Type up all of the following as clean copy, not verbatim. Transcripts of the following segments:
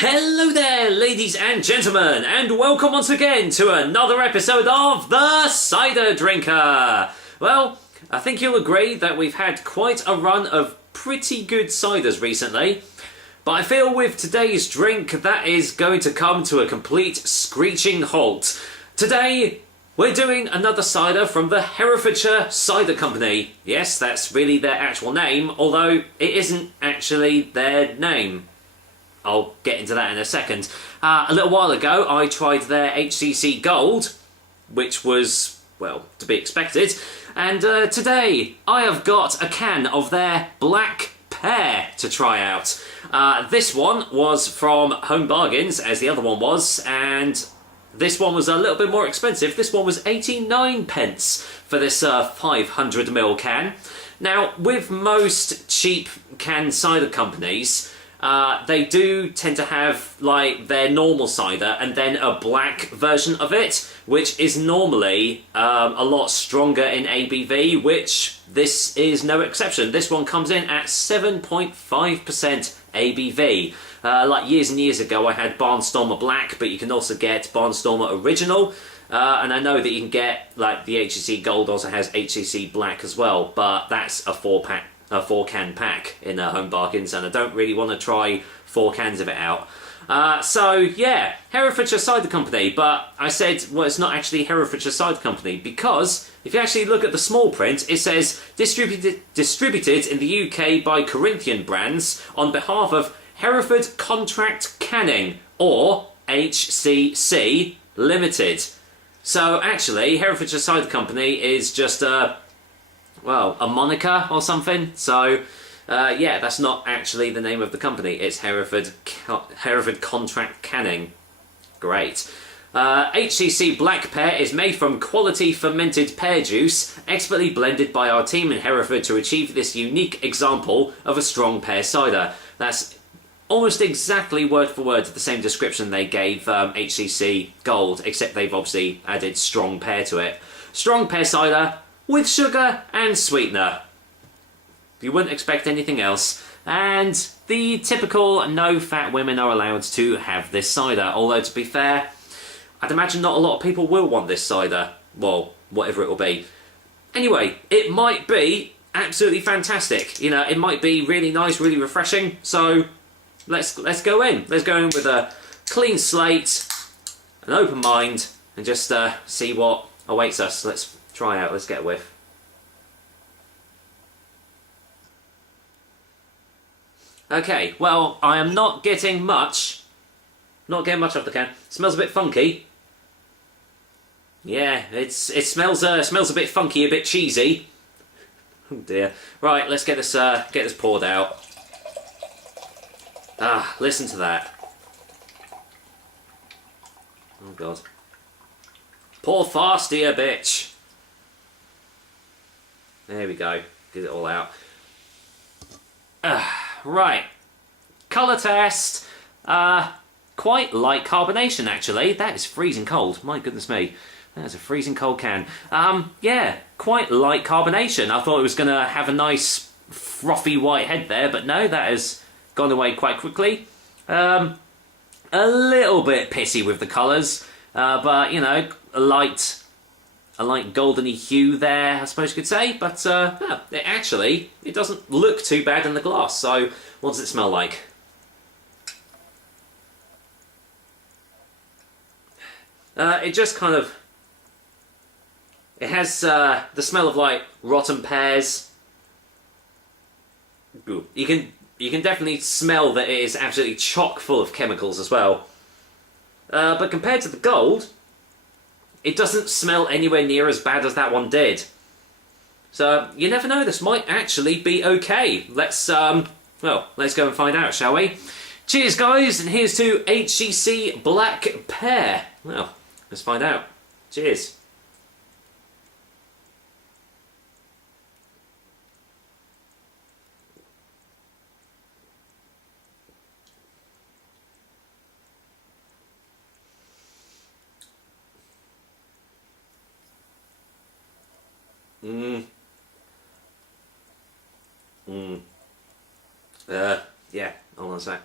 Hello there, ladies and gentlemen, and welcome once again to another episode of The Cider Drinker. Well, I think you'll agree that we've had quite a run of pretty good ciders recently, but I feel with today's drink that is going to come to a complete screeching halt. Today, we're doing another cider from the Herefordshire Cider Company. Yes, that's really their actual name, although it isn't actually their name. I'll get into that in a second. A little while ago, I tried their HCC Gold, which was, well, to be expected. And today, I have got a can of their Black Pear to try out. This one was from Home Bargains, as the other one was, and this one was a little bit more expensive. This one was 89 pence for this 500ml can. Now, with most cheap canned cider companies, they do tend to have like their normal cider and then a black version of it, which is normally a lot stronger in ABV, which this is no exception. This one comes in at 7.5% ABV. Like years and years ago I had Barnstormer Black, but you can also get Barnstormer Original, and I know that you can get, like, the HCC Gold also has HCC Black as well, but that's a 4-can pack in Home Bargains, and I don't really want to try 4 cans of it out. So yeah, Herefordshire Cider Company, but I said, well, it's not actually Herefordshire Cider Company, because if you actually look at the small print, it says distributed in the UK by Corinthian Brands on behalf of Hereford Contract Canning, or HCC Limited. So actually, Herefordshire Cider Company is just well, a moniker or something. So, yeah, that's not actually the name of the company. It's Hereford Contract Canning. Great. HCC Black Pear is made from quality fermented pear juice, expertly blended by our team in Hereford to achieve this unique example of a strong pear cider. That's almost exactly word for word the same description they gave HCC Gold, except they've obviously added strong pear to it. Strong pear cider with sugar and sweetener. You wouldn't expect anything else. And the typical no fat women are allowed to have this cider. Although, to be fair, I'd imagine not a lot of people will want this cider. Well, whatever it will be. Anyway, it might be absolutely fantastic. You know, it might be really nice, really refreshing. So let's go in. Let's go in with a clean slate, an open mind, and just see what awaits us. Let's try out, let's get a whiff. Okay, well, I am not getting much off the can. It smells a bit funky. Yeah, it smells a bit funky, a bit cheesy. Oh dear. Right, let's get this poured out. Ah, listen to that. Oh god. Pour fast, dear bitch. There we go. Get it all out. Right. Colour test. Quite light carbonation, actually. That is freezing cold. My goodness me. That is a freezing cold can. Yeah, quite light carbonation. I thought it was going to have a nice frothy white head there, but no, that has gone away quite quickly. A little bit pissy with the colours, but, you know, a light goldeny hue there, I suppose you could say, but yeah, it doesn't look too bad in the glass. So what does it smell like? It just kind of, it has the smell of like rotten pears. Ooh. You can definitely smell that it is absolutely chock full of chemicals as well. But compared to the Gold, it doesn't smell anywhere near as bad as that one did. So, you never know, this might actually be okay. Let's go and find out, shall we? Cheers, guys, and here's to HCC Black Pear. Well, let's find out. Cheers. Yeah, hold on a sec.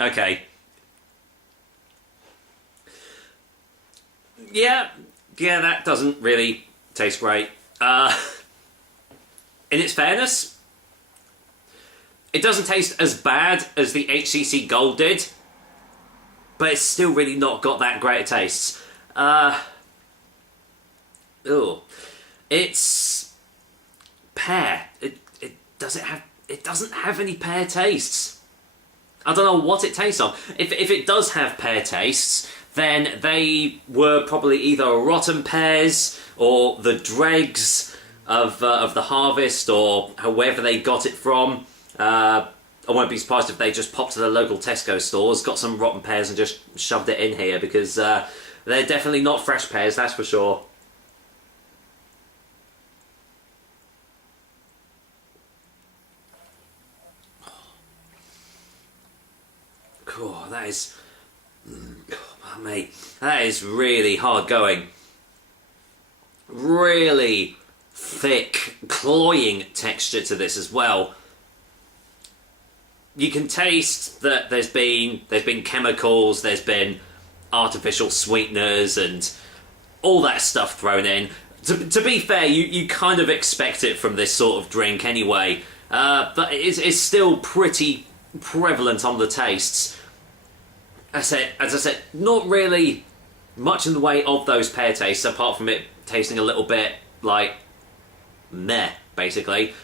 Okay. Yeah, that doesn't really taste great. In its fairness, it doesn't taste as bad as the HCC Gold did, but it's still really not got that great a taste. It's pear. It doesn't have any pear tastes. I don't know what it tastes of. If it does have pear tastes, then they were probably either rotten pears or the dregs of the harvest, or whoever they got it from. I won't be surprised if they just popped to the local Tesco stores, got some rotten pears and just shoved it in here, because they're definitely not fresh pears, that's for sure. Cool, that is... Oh, mate, that is really hard going. Really thick, cloying texture to this as well. You can taste that there's been chemicals, there's been artificial sweeteners and all that stuff thrown in. To be fair, you kind of expect it from this sort of drink anyway, but it's still pretty prevalent on the tastes. As I said, not really much in the way of those pear tastes, apart from it tasting a little bit like meh, basically.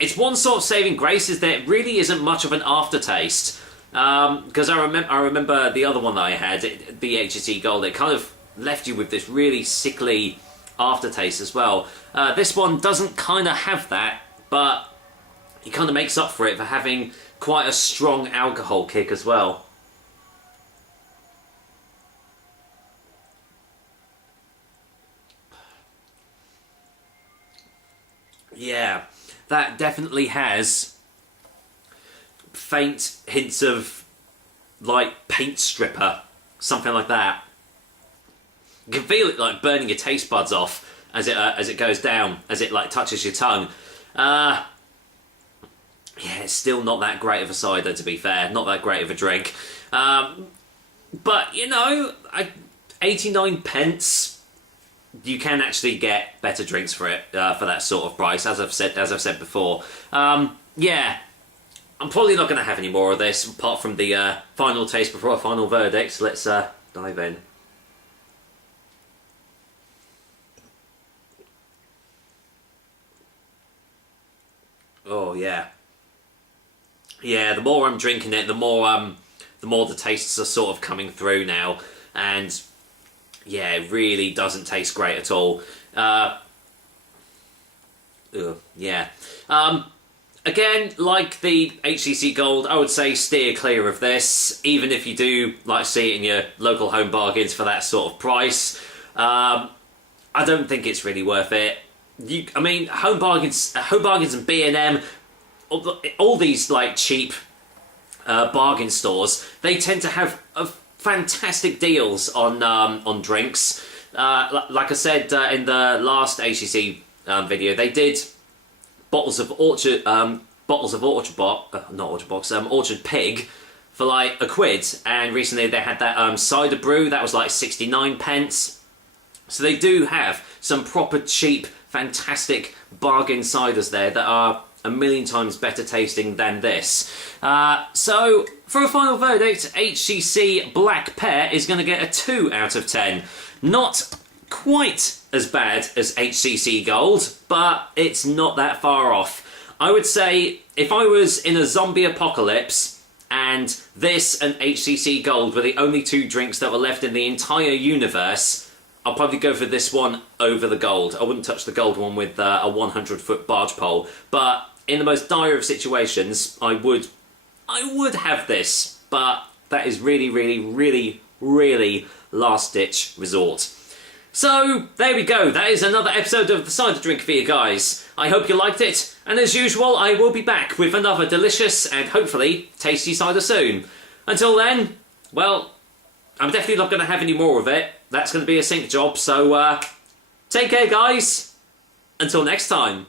It's one sort of saving grace is that it really isn't much of an aftertaste. Because I remember the other one that I had, the HCC Gold, it kind of left you with this really sickly aftertaste as well. This one doesn't kind of have that, but it kind of makes up for it for having quite a strong alcohol kick as well. Yeah, that definitely has faint hints of, like, paint stripper, something like that. You can feel it, like, burning your taste buds off as it goes down, as it, like, touches your tongue. Yeah, it's still not that great of a cider, to be fair. Not that great of a drink. But, you know, 89 pence... You can actually get better drinks for it, for that sort of price, as I've said before. Yeah, I'm probably not going to have any more of this, apart from the final taste before a final verdict. Let's dive in. Oh yeah, yeah. The more I'm drinking it, the more the tastes are sort of coming through now, and. Yeah, it really doesn't taste great at all. Yeah. Again, like the HCC Gold, I would say steer clear of this, even if you do like see it in your local home bargains for that sort of price. I don't think it's really worth it. I mean, home bargains and B&M, all these like cheap bargain stores, they tend to have fantastic deals on drinks. Like I said in the last HCC video, they did bottles of Orchard Pig for like £1, and recently they had that cider brew that was like 69 pence. So they do have some proper cheap, fantastic bargain ciders there that are a million times better tasting than this. So, for a final verdict, HCC Black Pear is going to get a 2 out of 10. Not quite as bad as HCC Gold, but it's not that far off. I would say, if I was in a zombie apocalypse, and this and HCC Gold were the only two drinks that were left in the entire universe, I'll probably go for this one over the Gold. I wouldn't touch the Gold one with a 100-foot barge pole, but in the most dire of situations, I would have this, but that is really, really, really, really last-ditch resort. So, there we go. That is another episode of the Cider Drink for you guys. I hope you liked it, and as usual, I will be back with another delicious and hopefully tasty cider soon. Until then, well, I'm definitely not going to have any more of it. That's going to be a sink job, so take care, guys. Until next time.